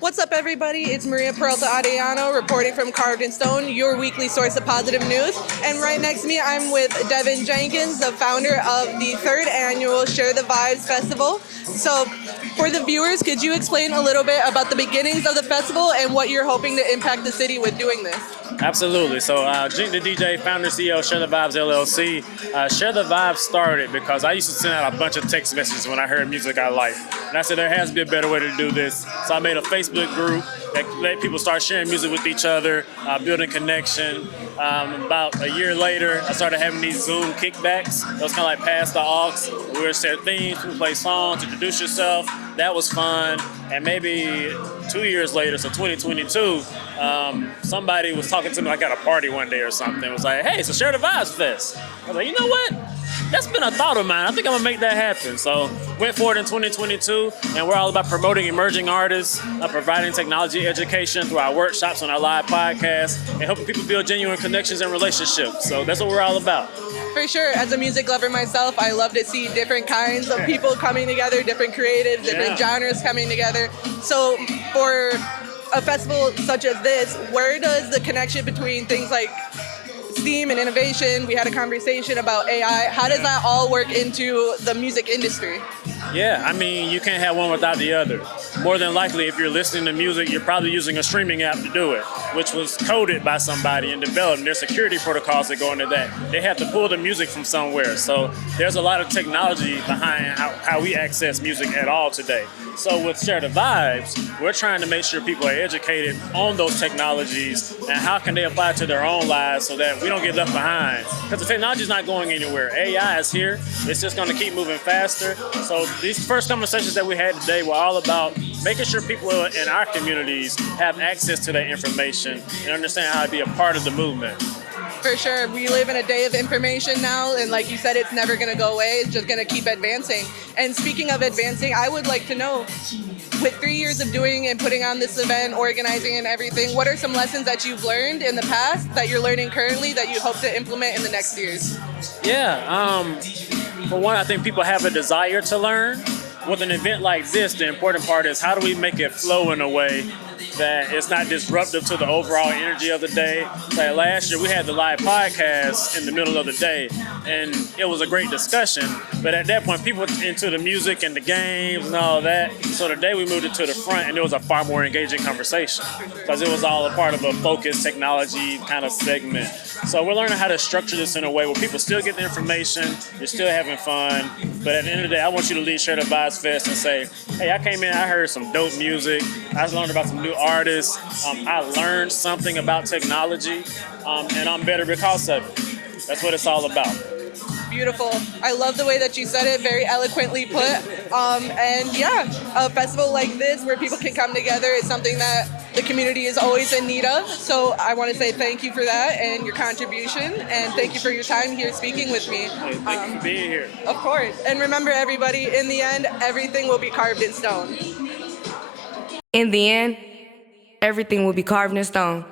What's up, everybody? It's Maria Peralta-Arellano reporting from Carvd N Stone, your weekly source of positive news. And right next to me, I'm with Devin Jenkins, the founder of the 3rd annual Share the Vibes Festival. So for the viewers, could you explain a little bit about the beginnings of the festival and what you're hoping to impact the city with doing this? Absolutely. So, Jink the DJ, founder, CEO, Share the Vibes LLC. Share the Vibes started because I used to send out a bunch of text messages when I heard music I liked. And I said there has to be a better way to do this. So I made a Facebook group that let people start sharing music with each other, building connection. About a year later, I started having these Zoom kickbacks. It was kind of like pass the aux. We would share themes, we would play songs, introduce yourself. That was fun. And maybe 2 years later, so 2022, somebody was talking to me like at a party one day or something. It was like, hey, it's a Share the Vibes Fest. I was like, you know what? That's been a thought of mine. I think I'm gonna make that happen. So went forward in 2022, and we're all about promoting emerging artists, providing technology education through our workshops and our live podcasts, and helping people build genuine connections and relationships. So that's what we're all about. For sure. As a music lover myself, I love to see different kinds of people coming together, different creatives, different genres coming together. So for a festival such as this, where does the connection between things like STEAM and innovation, we had a conversation about AI, how does that all work into the music industry? Yeah, I mean, you can't have one without the other. More than likely, if you're listening to music, you're probably using a streaming app to do it, which was coded by somebody and developed. And there's security protocols that go into that. They have to pull the music from somewhere. So there's a lot of technology behind how we access music at all today. So with Share the Vibes, we're trying to make sure people are educated on those technologies and how can they apply it to their own lives so that we don't get left behind. Because the technology is not going anywhere. AI is here. It's just going to keep moving faster. So these first conversations that we had today were all about making sure people in our communities have access to that information and understand how to be a part of the movement. For sure. We live in a day of information now, and like you said, it's never going to go away. It's just going to keep advancing. And speaking of advancing, I would like to know, with 3 years of doing and putting on this event, organizing and everything, what are some lessons that you've learned in the past that you're learning currently that you hope to implement in the next years? Yeah, for one, I think people have a desire to learn. With an event like this, the important part is how do we make it flow in a way that it's not disruptive to the overall energy of the day. Like last year, we had the live podcast in the middle of the day, and it was a great discussion. But at that point, people were into the music and the games and all that. So today we moved it to the front, and it was a far more engaging conversation because it was all a part of a focused technology kind of segment. So we're learning how to structure this in a way where people still get the information, you're still having fun, but at the end of the day, I want you to leave Share the Vibes Fest and say, hey, I came in, I heard some dope music, I learned about some new artists, I learned something about technology, and I'm better because of it. That's what it's all about. Beautiful. I love the way that you said it, very eloquently put. And yeah, a festival like this where people can come together is something that the community is always in need of. So I want to say thank you for that and your contribution, and thank you for your time here speaking with me. Hey, thank you for being here. Of course. And remember, everybody, in the end, everything will be carved in stone. In the end, everything will be carved in stone.